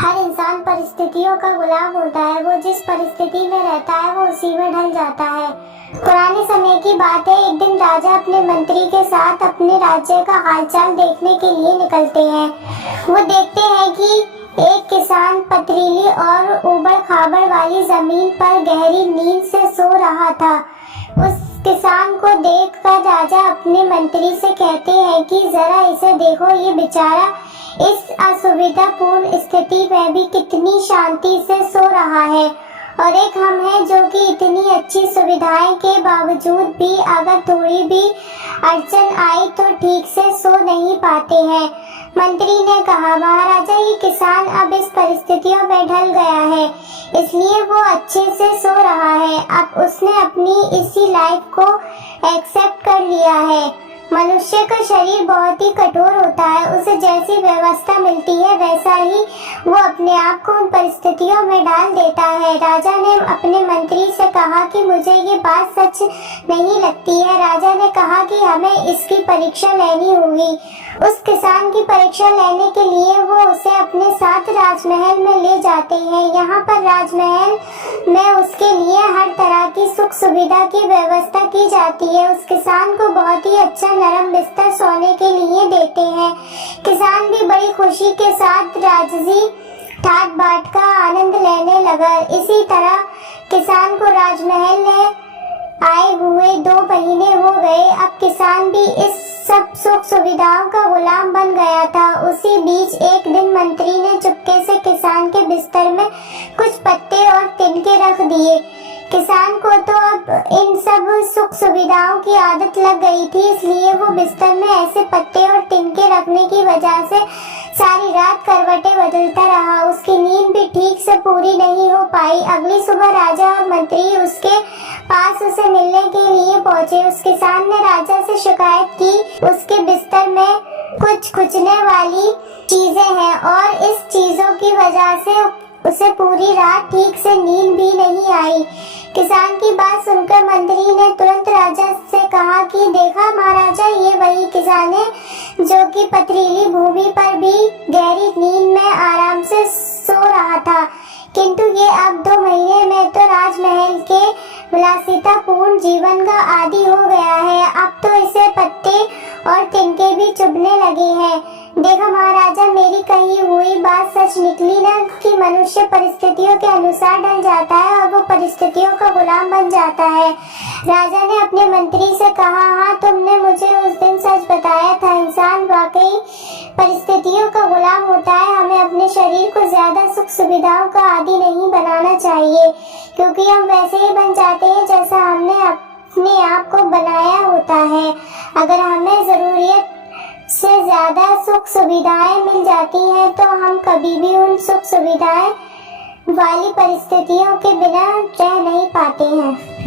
हर इंसान परिस्थितियों का गुलाम होता है। वो जिस परिस्थिति में रहता है वो उसी में ढल जाता है। पुराने समय की बात है, एक दिन राजा अपने मंत्री के साथ अपने राज्य का हालचाल देखने के लिए निकलते हैं। वो देखते हैं कि एक किसान पथरीली और ऊबड़ खाबड़ वाली जमीन पर गहरी नींद से सो रहा था। उस किसान को देखकर राजा अपने मंत्री से कहते हैं कि जरा इसे देखो, ये बेचारा इस असुविधापूर्ण स्थिति में भी कितनी शांति से सो रहा है, और एक हम हैं जो कि इतनी अच्छी सुविधाएं के बावजूद भी अगर थोड़ी भी अड़चन आई तो ठीक से सो नहीं पाते हैं। मंत्री ने कहा, महाराजा, ये किसान अब इस परिस्थितियों में ढल गया है, इसलिए वो अच्छे से सो रहा है। अब उसने अपनी इसी लाइफ को एक्सेप्ट कर लिया है। मनुष्य का शरीर बहुत ही कठोर होता है, उसे जैसी व्यवस्था मिलती है वैसा ही वो अपने आप को उन परिस्थितियों में डाल देता है। राजा ने अपने मंत्री से कहा कि मुझे ये बात सच नहीं लगती है। राजा ने कहा कि हमें इसकी परीक्षा लेनी होगी। उस किसान की परीक्षा लेने के लिए वो उसे अपने साथ राजमहल में ले जाते हैं। यहाँ पर राजमहल में उसके लिए हर तरह की सुख सुविधा की व्यवस्था की जाती है। उस किसान को बहुत ही अच्छा नरम बिस्तर सोने के लिए देते हैं। किसान भी बड़ी खुशी के साथ राजसी ठाट बाट का आनंद लेने लगा। इसी तरह किसान को राजमहल में आए हुए 2 महीने हो गए। अब किसान भी इस सब सुख सुविधाओं का गुलाम बन गया था। उसी बीच एक दिन मंत्री ने चुपके से किसान के बिस्तर में कुछ पत्ते और तिनके रख दिए। किसान को तो अब इन सब सुख सुविधाओं की आदत लग गई थी, इसलिए वो बिस्तर में ऐसे पत्ते और तिनके रखने की वजह से सारी रात करवटें बदलता रहा। उसकी नींद भी ठीक से पूरी नहीं हो पाई। अगली सुबह राजा और मंत्री उसके पास उसे मिलने के लिए पहुंचे। उस किसान ने राजा से शिकायत की, उसके बिस्तर में कुछ खुजने वाली चीजें हैं और इस चीजों की वजह से उसे पूरी रात ठीक से नींद भी नहीं आई। किसान की बात सुनकर मंत्री ने तुरंत राजा से कहा कि देखा महाराजा, ये वही किसान है जो कि पथरीली भूमि पर भी गहरी नींद में आराम से सो रहा था, किंतु ये अब 2 महीने में तो राजमहल के विलासितापूर्ण जीवन का आदी हो गया है। अब तो इसे पत्ते और तिनके भी चुभने लगे हैं। देखा महाराजा, मेरी कही हुई बात सच निकली ना कि मनुष्य परिस्थितियों के अनुसार ढल जाता है और वो परिस्थितियों का गुलाम बन जाता है। राजा ने अपने मंत्री से कहा, हाँ, तुमने मुझे उस दिन सच बताया था। इंसान वाकई परिस्थितियों का गुलाम होता है। हमें अपने शरीर को ज्यादा सुख सुविधाओं का आदी नहीं बनाना चाहिए, क्योंकि हम वैसे ही बन जाते हैं जैसा हमने अपने आप को बनाया होता है। अगर हमें जरूरत से ज्यादा सुख सुविधाएं मिल जाती हैं तो हम कभी भी उन सुख सुविधाएं वाली परिस्थितियों के बिना रह नहीं पाते हैं।